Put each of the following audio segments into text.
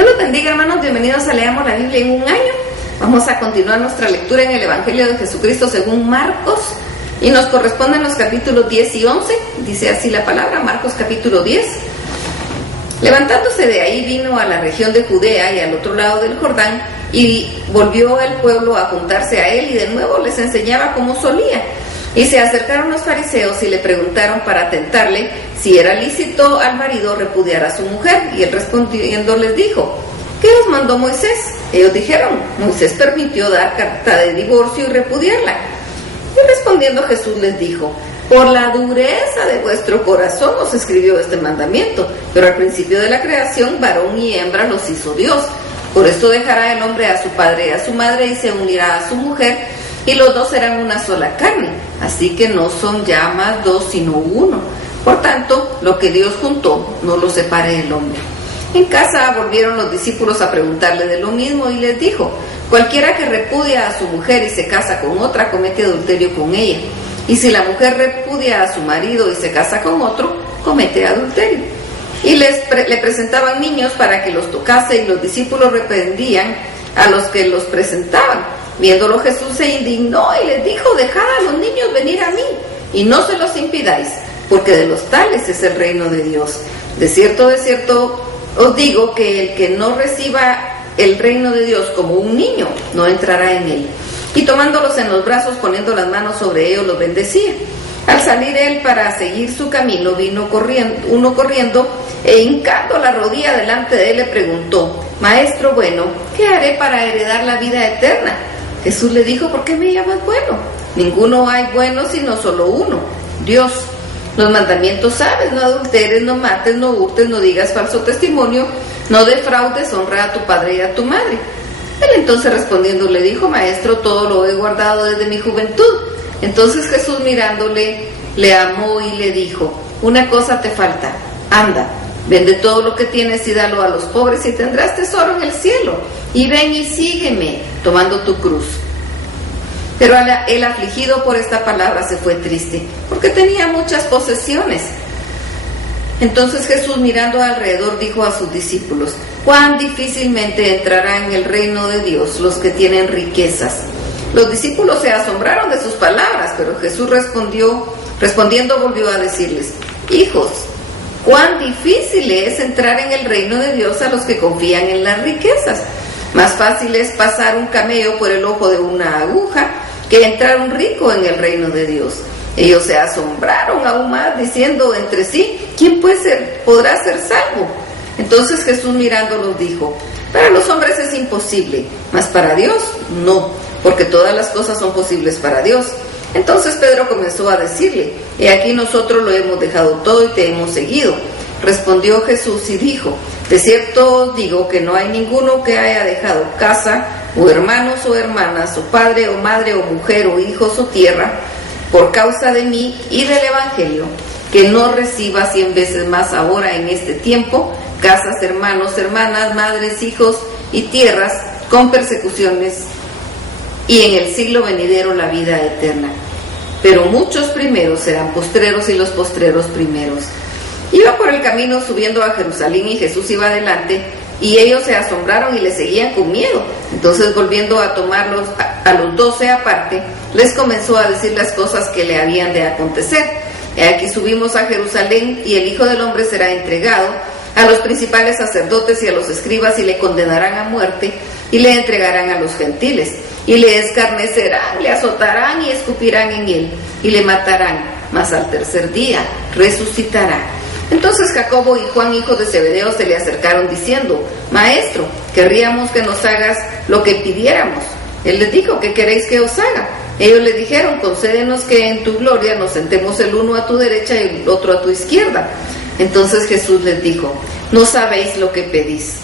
Dios los bendiga, hermanos, bienvenidos a Leamos la Biblia en un año. Vamos a continuar nuestra lectura en el Evangelio de Jesucristo según Marcos, y nos corresponden los capítulos 10 y 11, dice así la palabra, Marcos capítulo 10. Levantándose de ahí vino a la región de Judea y al otro lado del Jordán, y volvió el pueblo a juntarse a él, y de nuevo les enseñaba como solía. Y se acercaron los fariseos y le preguntaron para tentarle si era lícito al marido repudiar a su mujer. Y él respondiendo les dijo: ¿qué os mandó Moisés? Ellos dijeron: Moisés permitió dar carta de divorcio y repudiarla. Y respondiendo Jesús les dijo: por la dureza de vuestro corazón os escribió este mandamiento, pero al principio de la creación varón y hembra los hizo Dios. Por esto dejará el hombre a su padre y a su madre y se unirá a su mujer, y los dos serán una sola carne. Así que no son ya más dos sino uno. Por tanto, lo que Dios juntó no lo separe el hombre. En casa volvieron los discípulos a preguntarle de lo mismo, y les dijo: cualquiera que repudia a su mujer y se casa con otra comete adulterio con ella, y si la mujer repudia a su marido y se casa con otro, comete adulterio. Y le presentaban niños para que los tocase, y los discípulos reprendían a los que los presentaban. Viéndolo Jesús se indignó y les dijo: dejad a los niños venir a mí, y no se los impidáis, porque de los tales es el reino de Dios. De cierto os digo que el que no reciba el reino de Dios como un niño, no entrará en él. Y tomándolos en los brazos, poniendo las manos sobre ellos, los bendecía. Al salir él para seguir su camino, vino uno corriendo, e hincando la rodilla delante de él le preguntó: Maestro bueno, ¿qué haré para heredar la vida eterna? Jesús le dijo: ¿por qué me llamas bueno? Ninguno hay bueno sino solo uno, Dios. Los mandamientos sabes: no adulteres, no mates, no hurtes, no digas falso testimonio, no defraudes, honra a tu padre y a tu madre. Él entonces respondiendo le dijo: Maestro, todo lo he guardado desde mi juventud. Entonces Jesús mirándole, le amó y le dijo: una cosa te falta, anda, vende todo lo que tienes y dalo a los pobres, y tendrás tesoro en el cielo. Y ven y sígueme, tomando tu cruz. Pero el afligido por esta palabra se fue triste, porque tenía muchas posesiones. Entonces Jesús, mirando alrededor, dijo a sus discípulos: cuán difícilmente entrarán en el reino de Dios los que tienen riquezas. Los discípulos se asombraron de sus palabras, pero Jesús respondiendo volvió a decirles: hijos, cuán difícil es entrar en el reino de Dios a los que confían en las riquezas. Más fácil es pasar un camello por el ojo de una aguja que entrar un rico en el reino de Dios. Ellos se asombraron aún más, diciendo entre sí: ¿quién podrá ser salvo? Entonces Jesús mirándolos dijo: para los hombres es imposible, mas para Dios no, porque todas las cosas son posibles para Dios. Entonces Pedro comenzó a decirle: he aquí nosotros lo hemos dejado todo y te hemos seguido. Respondió Jesús y dijo: de cierto os digo que no hay ninguno que haya dejado casa, o hermanos o hermanas, o padre o madre, o mujer, o hijos o tierra, por causa de mí y del Evangelio, que no reciba 100 veces más ahora en este tiempo, casas, hermanos, hermanas, madres, hijos y tierras, con persecuciones, y en el siglo venidero la vida eterna. Pero muchos primeros serán postreros, y los postreros primeros. Iba por el camino subiendo a Jerusalén, y Jesús iba adelante, y ellos se asombraron y le seguían con miedo. Entonces, volviendo a tomarlos a los 12 aparte, les comenzó a decir las cosas que le habían de acontecer. He aquí subimos a Jerusalén, y el Hijo del Hombre será entregado a los principales sacerdotes y a los escribas, y le condenarán a muerte, y le entregarán a los gentiles, y le escarnecerán, le azotarán y escupirán en él, y le matarán, mas al tercer día resucitará. Entonces Jacobo y Juan, hijos de Zebedeo, se le acercaron diciendo: Maestro, querríamos que nos hagas lo que pidiéramos. Él les dijo: ¿qué queréis que os haga? Ellos le dijeron: concédenos que en tu gloria nos sentemos el uno a tu derecha y el otro a tu izquierda. Entonces Jesús les dijo: no sabéis lo que pedís.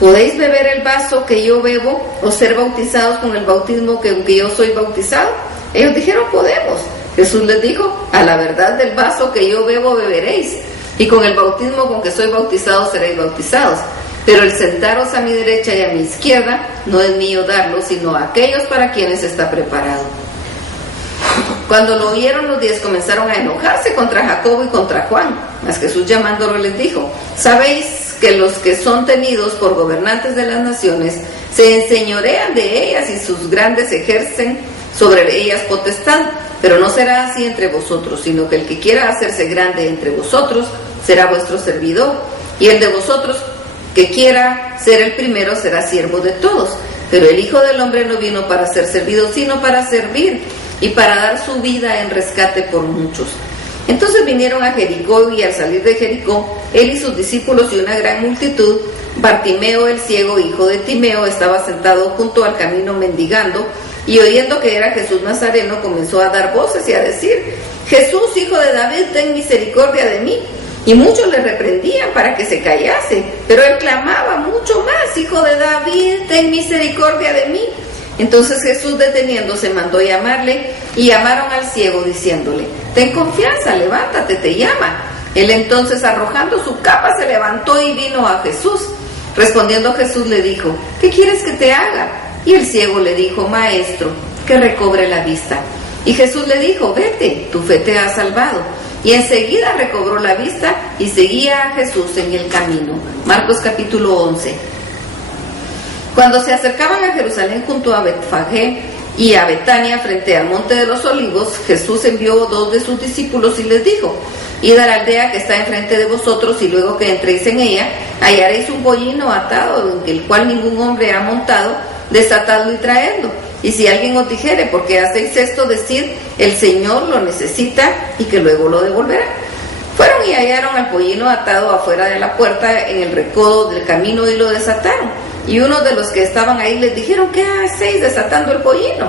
¿Podéis beber el vaso que yo bebo, o ser bautizados con el bautismo que yo soy bautizado? Ellos dijeron: podemos. Jesús les dijo: a la verdad del vaso que yo bebo beberéis, y con el bautismo con que soy bautizado seréis bautizados. Pero el sentaros a mi derecha y a mi izquierda no es mío darlo, sino a aquellos para quienes está preparado. Cuando lo oyeron, los 10 comenzaron a enojarse contra Jacobo y contra Juan. Mas Jesús, llamándolo, les dijo: ¿sabéis que los que son tenidos por gobernantes de las naciones se enseñorean de ellas y sus grandes ejercen sobre ellas potestad, pero no será así entre vosotros, sino que el que quiera hacerse grande entre vosotros será vuestro servidor, y el de vosotros que quiera ser el primero será siervo de todos. Pero el Hijo del Hombre no vino para ser servido, sino para servir y para dar su vida en rescate por muchos. Entonces vinieron a Jericó, y al salir de Jericó, él y sus discípulos y una gran multitud, Bartimeo el ciego, hijo de Timeo, estaba sentado junto al camino mendigando, y oyendo que era Jesús Nazareno, comenzó a dar voces y a decir: Jesús, hijo de David, ten misericordia de mí. Y muchos le reprendían para que se callase, pero él clamaba mucho más: Hijo de David, ten misericordia de mí. Entonces Jesús, deteniéndose, mandó llamarle, y llamaron al ciego diciéndole: ten confianza, levántate, te llama. Él entonces, arrojando su capa, se levantó y vino a Jesús. Respondiendo Jesús le dijo: ¿qué quieres que te haga? Y el ciego le dijo: Maestro, que recobre la vista. Y Jesús le dijo: vete, tu fe te ha salvado. Y enseguida recobró la vista y seguía a Jesús en el camino. Marcos capítulo 11. Cuando se acercaban a Jerusalén junto a Betfagé y a Betania frente al monte de los olivos, Jesús envió 2 de sus discípulos y les dijo: id a la aldea que está enfrente de vosotros, y luego que entréis en ella, hallaréis un pollino atado, en el cual ningún hombre ha montado, desatadlo y traedlo. Y si alguien os dijere: ¿por qué hacéis esto?, decid: el Señor lo necesita, y que luego lo devolverá. Fueron y hallaron al pollino atado afuera de la puerta en el recodo del camino, y lo desataron. Y unos de los que estaban ahí les dijeron: ¿qué hacéis desatando el pollino?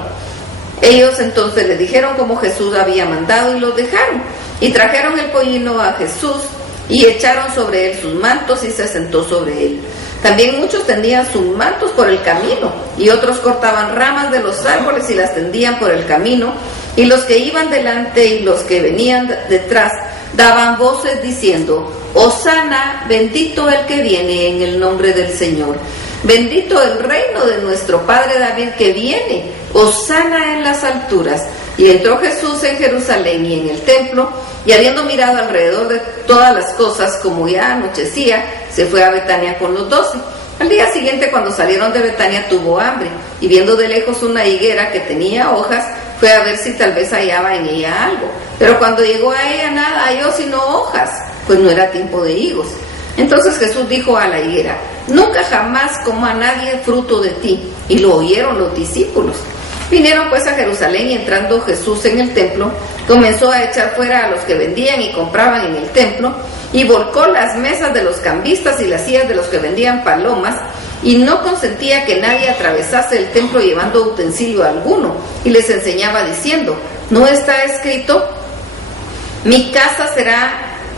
Ellos entonces le dijeron como Jesús había mandado, y los dejaron. Y trajeron el pollino a Jesús, y echaron sobre él sus mantos, y se sentó sobre él. También muchos tendían sus mantos por el camino, y otros cortaban ramas de los árboles y las tendían por el camino, y los que iban delante y los que venían detrás daban voces diciendo: Hosana, bendito el que viene en el nombre del Señor. Bendito el reino de nuestro padre David que viene. Hosana en las alturas. Y entró Jesús en Jerusalén y en el templo, y habiendo mirado alrededor de todas las cosas, como ya anochecía, se fue a Betania con los 12. Al día siguiente, cuando salieron de Betania, tuvo hambre, y viendo de lejos una higuera que tenía hojas, fue a ver si tal vez hallaba en ella algo. Pero cuando llegó a ella, nada halló sino hojas, pues no era tiempo de higos. Entonces Jesús dijo a la higuera: nunca jamás coma nadie fruto de ti. Y lo oyeron los discípulos. Vinieron pues a Jerusalén, y entrando Jesús en el templo, comenzó a echar fuera a los que vendían y compraban en el templo, y volcó las mesas de los cambistas y las sillas de los que vendían palomas, y no consentía que nadie atravesase el templo llevando utensilio alguno, y les enseñaba diciendo: ¿no está escrito: mi casa será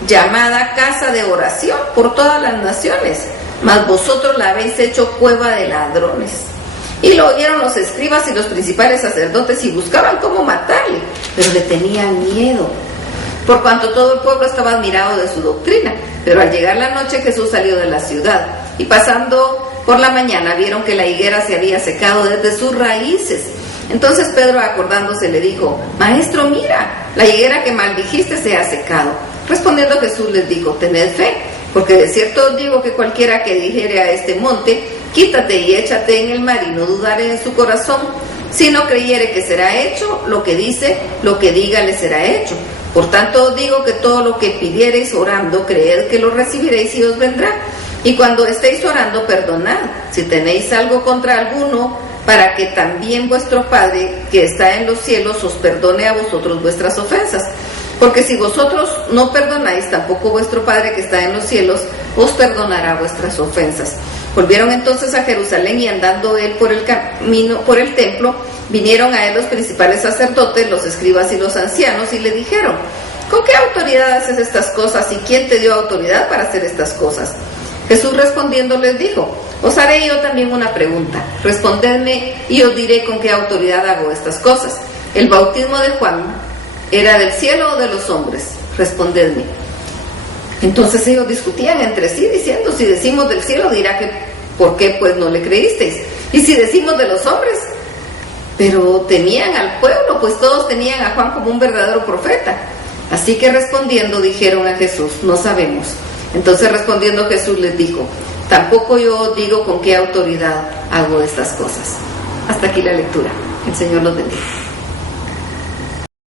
llamada casa de oración por todas las naciones? Mas vosotros la habéis hecho cueva de ladrones. Y lo oyeron los escribas y los principales sacerdotes, y buscaban cómo matarle, pero le tenían miedo, por cuanto todo el pueblo estaba admirado de su doctrina. Pero al llegar la noche, Jesús salió de la ciudad, y pasando por la mañana vieron que la higuera se había secado desde sus raíces. Entonces Pedro, acordándose, le dijo: Maestro, mira, la higuera que maldijiste se ha secado. Respondiendo Jesús les dijo: tened fe, porque de cierto os digo que cualquiera que dijere a este monte: quítate y échate en el mar, y no dudare en su corazón, si no creyere que será hecho lo que dice, lo que diga le será hecho. Por tanto os digo que todo lo que pidiereis orando, creed que lo recibiréis y os vendrá. Y cuando estéis orando, perdonad si tenéis algo contra alguno, para que también vuestro Padre que está en los cielos os perdone a vosotros vuestras ofensas. Porque si vosotros no perdonáis, tampoco vuestro Padre que está en los cielos os perdonará vuestras ofensas. Volvieron entonces a Jerusalén, y andando él por el camino, por el templo, vinieron a él los principales sacerdotes, los escribas y los ancianos, y le dijeron: ¿con qué autoridad haces estas cosas? ¿Y quién te dio autoridad para hacer estas cosas? Jesús respondiendo les dijo: os haré yo también una pregunta. Respondedme, y os diré con qué autoridad hago estas cosas. ¿El bautismo de Juan era del cielo o de los hombres? Respondedme. Entonces ellos discutían entre sí, diciendo: si decimos del cielo, dirá que ¿por qué pues no le creísteis? Y si decimos de los hombres. Pero temían al pueblo, pues todos tenían a Juan como un verdadero profeta. Así que respondiendo dijeron a Jesús: no sabemos. Entonces respondiendo Jesús les dijo: tampoco yo os digo con qué autoridad hago estas cosas. Hasta aquí la lectura. El Señor los bendiga.